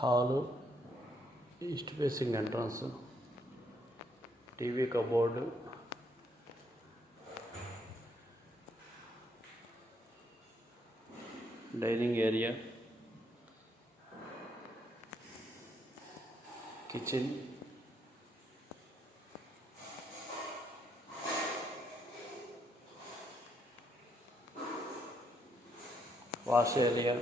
Hall, east facing entrance, TV cupboard, dining area, kitchen, wash area,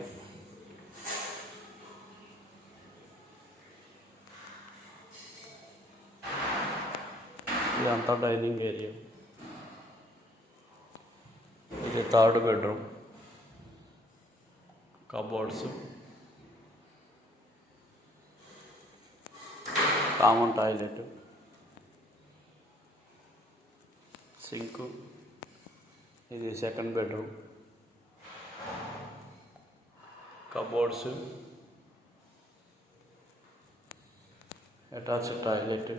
ఇదంతా dining area. ఇది third bedroom. Cupboards, common toilet, sink. ఇది second bedroom. Cupboards, attached toilet,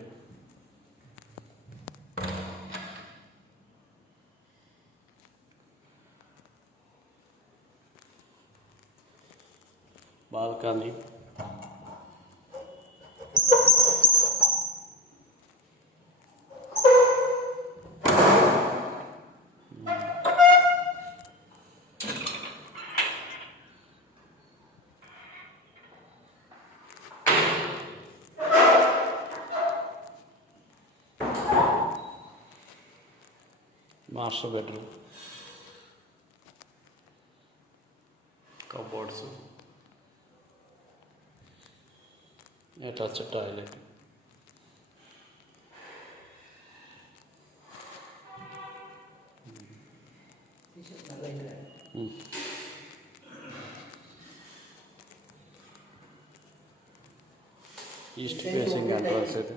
balcony, master bedroom, cupboards, attached toilet. East facing entrance ఇది.